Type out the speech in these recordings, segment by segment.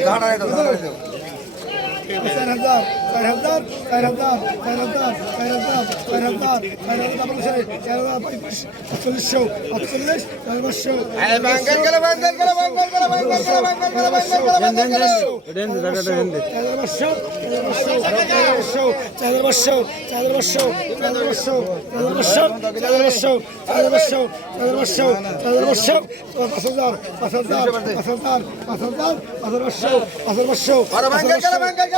झाड आहे চার হাজার চার হাজার চার হাজার চার হাজার চার হাজার চার হাজার চার হাজার পঞ্চাশ চার হাজার পঁয়ত্রিশ আটচল্লিশশো আটচল্লিশ চার পাঁচশো পাঁচ হাজার পাঁচ হাজার পাঁচ হাজার পাঁচ হাজার পাঁচ হাজার পাঁচশো পাঁচ হাজার পাঁচশো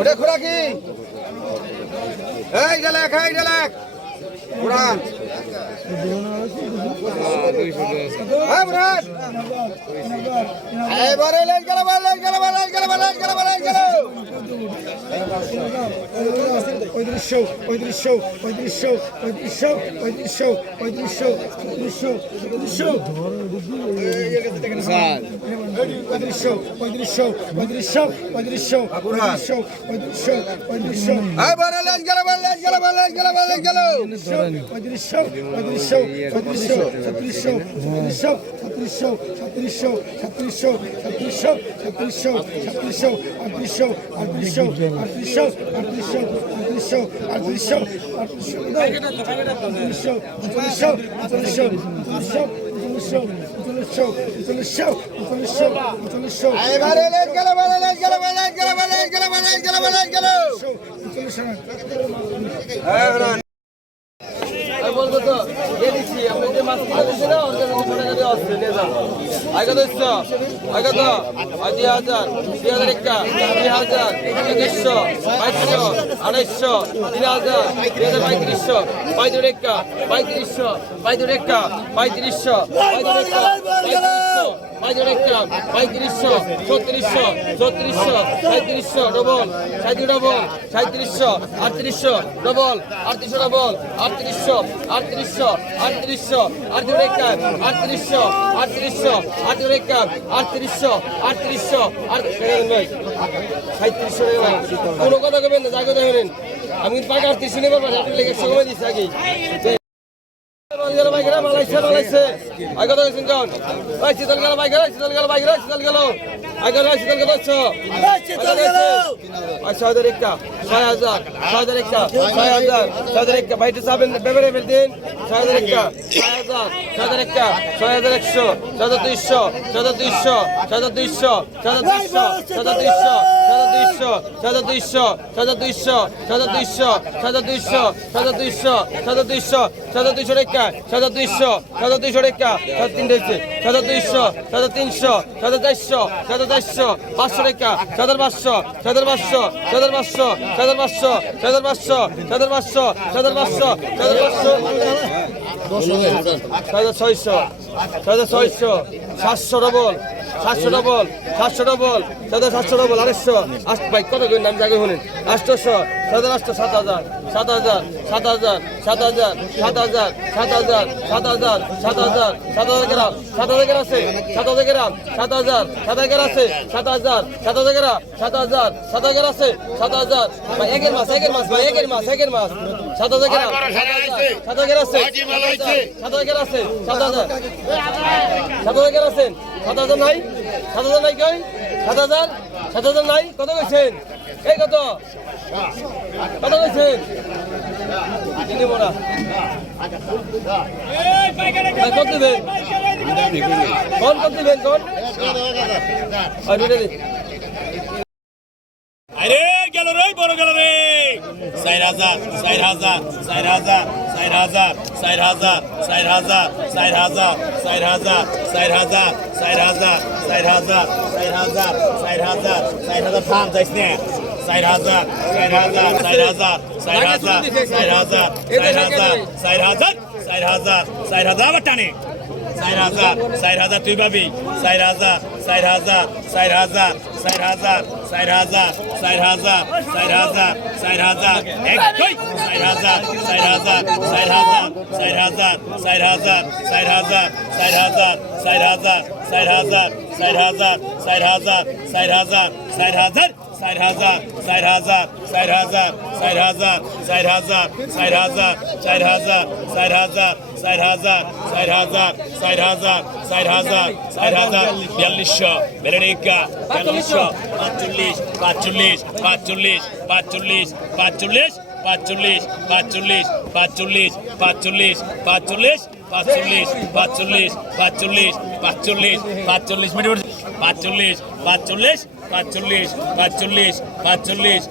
ওটা খোরা কি? এই ডালাক এই ডালাক বুড়ান হ্যাঁ বুড়ান এবারে লাইট গেল লাইট গেল লাইট গেল লাইট গেল। লেন গেল পঁয়ত্রিশশো পঁয়ত্রিশশো পঁয়ত্রিশশো পঁয়ত্রিশশো পঁয়ত্রিশশো পঁয়ত্রিশশো পঁয়ত্রিশশো পঁয়ত্রিশশো পঁয়ত্রিশশো পঁয়ত্রিশশো পঁয়ত্রিশশো পঁয়ত্রিশশো পঁয়ত্রিশশো পঁয়ত্রিশশো পঁয়ত্রিশশো এবারে লেন গেল লেন গেল লেন গেল লেন গেল পঁয়ত্রিশশো পঁয়ত্রিশশো পঁয়ত্রিশশো ছত্রিশশো ছত্রিশশো ছত্রিশশো ছত্রিশশো ছত্রিশশো ছত্রিশশো ছত্রিশশো ছত্রিশশো আটত্রিশশো আটত্রিশশো আটত্রিশশো আটত্রিশশো আটত্রিশশো আটত্রিশশো আটত্রিশশো আটত্রিশশো আটত্রিশশো আটত্রিশশো উনচল্লিশশো উনচল্লিশশো উনচল্লিশশো উনচল্লিশশো গেল উনচল্লিশশো মনে তো আর দুই হাজার দুই হাজার একটা দুই হাজার একুশশো বাইশশো আড়াইশশো তিন হাজার দুই হাজার পঁয়ত্রিশশো পঁয়ত্রিশ একটা পঁয়ত্রিশশো পঁয়ত্রিশ একটা পঁয়ত্রিশশো পঁয়ত্রিশ একটা পঁয়ত্রিশশো পঁয়ত্রিশ একটা পঁয়ত্রিশশো ছত্রিশশো ছত্রিশশো সাঁত্রিশশো ডবল সাঁত্রিশ ডবল সাঁত্রিশশো আটত্রিশশো ডবল আটত্রিশশো ডবল আটত্রিশশো আটত্রিশশো আটত্রিশশো আটত্রিশ একটা আটত্রিশশো আটত্রিশশো আটত্রিশ একটা আটত্রিশশো আটত্রিশশো আটত্রিশ সাঁত্রিশশো কোনো কথা কবেন না জায়গা দেখেন আমি পাকা আটত্রিশশো নেবার পাশে আপনি লেগে সময় দিচ্ছি আগে গেল বাইক রে মালাইছে মালাইছে আই কথা কইছেন কোন ওই শীতল গেল বাইক রে শীতল গেল বাইক রে শীতল গেল আই গেল শীতল গেল ছ শীতল গেল আই ছয় হাজার একটা ছয় হাজার ছয় হাজার একটা ছয় হাজার ছয় হাজার একটা বাইটে যাবেন বেবেরে ফেল দিন ছয় হাজার একটা ছয় হাজার ছয় হাজার একটা ছয় হাজার একশো ছয় হাজার দুইশো ছয় হাজার দুইশো ছয় হাজার দুইশো ছয় হাজার দুইশো ছয় হাজার দুইশো ছয় হাজার দুইশো ছয় দুইশো ছয় দুইশো ছয় দুইশো ছয় দুইশো ছয় দুইশো ছয় দুইশো রেখা ছয় দুইশো ছয় দুইশো রেখা ছয় তিন রেখে ছয় দুইশো ছয় তিনশো ছয় চারশো ছয় চারশো পাঁচশো রেখা ছয় পাঁচশো ছয় পাঁচশো ছয় পাঁচশো ছয় পাঁচশো ছয় পাঁচশো ছয় পাঁচশো ছয় পাঁচশো ছয় পাঁচশো ছয় ছয়শো ছয়শো সাতশো ডবল সাতশো ডবল সাতশো ডবল হাজার সাতশো ডবল আড়াইশো আট ভাই কত করে নাম জায়গায় শুনেন আটশোশো হাজার আটশো সাত হাজার সাত হাজার সাত হাজার সাত হাজার সাত হাজার সাত হাজার সাত হাজার সাত হাজার সাত হাজার গ্রাম সাত হাজার গ্রাম আছে সাত হাজার গ্রাম সাত হাজার সাত হাজার আছে সাত হাজার সাত হাজার গ্রাম সাত হাজার সাত হাজার আছে সাত হাজার ভাই একের মাস একের মাস ভাই একের মাস একের মাস সাত হাজার গ্রাম সাত হাজার আছে সাত হাজার আছে সাত হাজার সাত হাজার আছেন সাত হাজার নাই সাত হাজার নাই কই? সাত হাজার সাত হাজার নাই কত কইছেন? এই কত? কত কইছেন? কত দিবেন? কোন কত দিবেন কোন আর দুটো দিন আরে গেল রে বড় গেল রে চার হাজার চার হাজার চার হাজার চার হাজার চার হাজার চার হাজার চার হাজার চার হাজার চার হাজার চার হাজার চার হাজার চার হাজার চার হাজার চার হাজার থাম যাইস নে চার হাজার চার হাজার চার হাজার চার হাজার চার হাজার চার হাজার চার হাজার চার হাজার চার হাজার আবার টানে চার হাজার চার হাজার তুই পাবি চার হাজার চার হাজার চার হাজার চার হাজার চার হাজার চার হাজার চার হাজার চার হাজার এক দুই চার হাজার চার হাজার চার হাজার চার হাজার চার হাজার চার হাজার চার হাজার চার হাজার চার হাজার চার হাজার চার হাজার চার হাজার চার হাজার চার হাজার চার হাজার চার হাজার চার হাজার চার হাজার চার হাজার চার হাজার চার হাজার চার হাজার চার হাজার চার হাজার চার হাজার বিয়াল্লিশশো বেলেডিকা বিয়াল্লিশশো পাঁচচল্লিশ পাঁচচল্লিশ পাঁচচল্লিশ পাঁচচল্লিশ পাঁচচল্লিশ পাঁচচল্লিশ পাঁচচল্লিশ পাঁচচল্লিশ পাঁচচল্লিশ পাঁচচল্লিশ পাঁচচল্লিশ পাঁচচল্লিশ পাঁচচল্লিশ পাঁচচল্লিশ পাঁচচল্লিশ মিনিট পাঁচচল্লিশ পাঁচচল্লিশ পাঁচচল্লিশ পাঁচচল্লিশ পাঁচচল্লিশ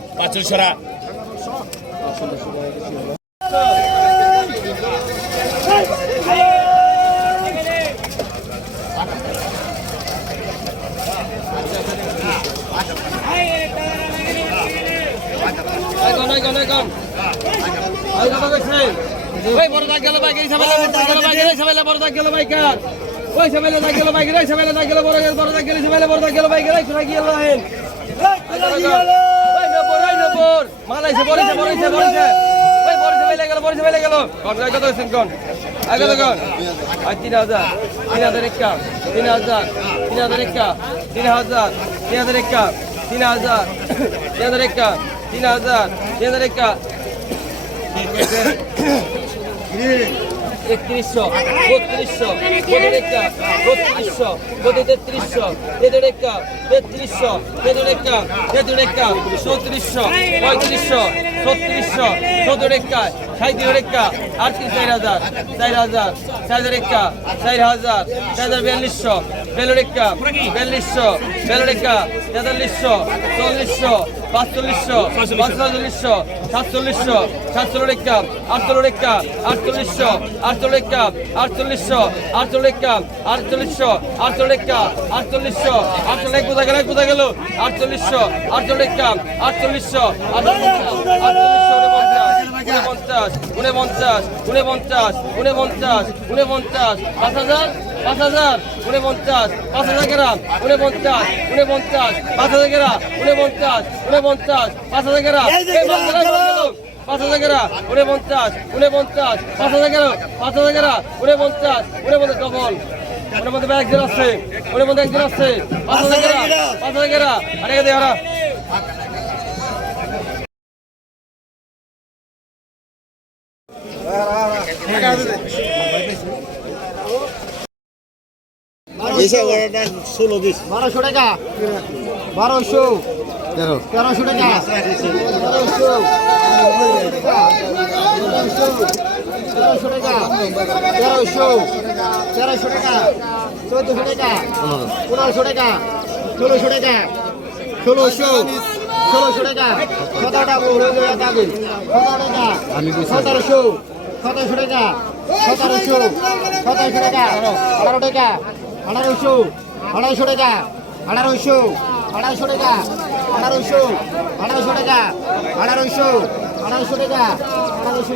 ওই বড় দাগ গেল বাইক এই সাবেলা বড় দাগ গেল বাইক বড় দাগ গেল বাইক ওই সাবেলা দাগ গেল বাইক এই সাবেলা দাগ গেল বড় বড় দাগ গেল সাবেলা বড় দাগ গেল বাইক এই সাবেলা গেল হেন ওই ওই মালাইছে বড়ইছে বড়ইছে বড়ইছে ওই বড় সাবেলা গেল, বড় সাবেলা গেল। কোন কত হইছেন কোন? আগে তো কোন? আজ তিন হাজার তিন হাজার একা তিন হাজার তিন হাজার একা তিন হাজার তিন হাজার একা তিন হাজার তিন হাজার একা তিন হাজার একত্রিশশো বত্রিশশো পনেরেকা বত্রিশশো কোটি তেত্রিশশো তেদরেকা তেত্রিশশো তেদরেকা তেদরেকা চৌত্রিশশো পঁয়ত্রিশশো ছত্রিশশো চৌদরেকায় সাঁত্রিশা আটত্রিশ চার হাজার চার হাজার চার হাজার একা চার হাজার চার হাজার বিয়াল্লিশশো বেলোরেকা বিয়াল্লিশশো বেলোরেকা তেতাল্লিশশো, চল্লিশশো, পাঁচচল্লিশশো পাঁচচল্লিশশো সাতচল্লিশশো সাতচল্লিশা আটচল্লিশা আটচল্লিশশো আটচল্লিশা আটচল্লিশশো আটচল্লিশা আটচল্লিশশো আটচল্লিশা আটচল্লিশশো, আটচল্লিশ কোথায় গেল কোথায় গেল? আটচল্লিশশো আটচল্লিশা আটচল্লিশশো আটচল্লিশশো উনপঞ্চাশ উনপঞ্চাশ উনপঞ্চাশ উনপঞ্চাশ উনপঞ্চাশ পাঁচ হাজার পাঁচ হাজার উনপঞ্চাশ পাঁচ হাজার গ্রাম উনপঞ্চাশ উনপঞ্চাশ পাঁচ হাজার গ্রাম উনপঞ্চাশ উনপঞ্চাশ পাঁচ হাজার গ্রাম পাঁচ হাজার গ্রাম উনপঞ্চাশ উনপঞ্চাশ পাঁচ হাজার গ্রাম পাঁচ হাজার গ্রাম উনপঞ্চাশ উনপঞ্চাশ ডবল ওর মধ্যে একজন আছে ওর মধ্যে একজন আছে পাঁচ হাজার গ্রাম পাঁচ হাজার গ্রাম আরে দেখ বারোশো টাকা বারোশো তেরোশো টাকা তেরোশো তেরোশো টাকা তেরোশো তেরোশো টাকা চোদ্দশো টাকা পনেরোশো টাকা ষোলোশো টাকা ষোলোশো ষোলোশো টাকা সতেরোটা দাবি সতেরো টাকা সতেরোশো। সতেরোশো টাকা সতেরোশো সতেরোশো টাকা আঠারো টাকা আঠারোশো আঠারোশো টাকা আঠারোশো আঠারোশো টাকা আঠারোশো আঠারোশো টাকা আঠারোশো আঠারোশো টাকা। আঠারোশো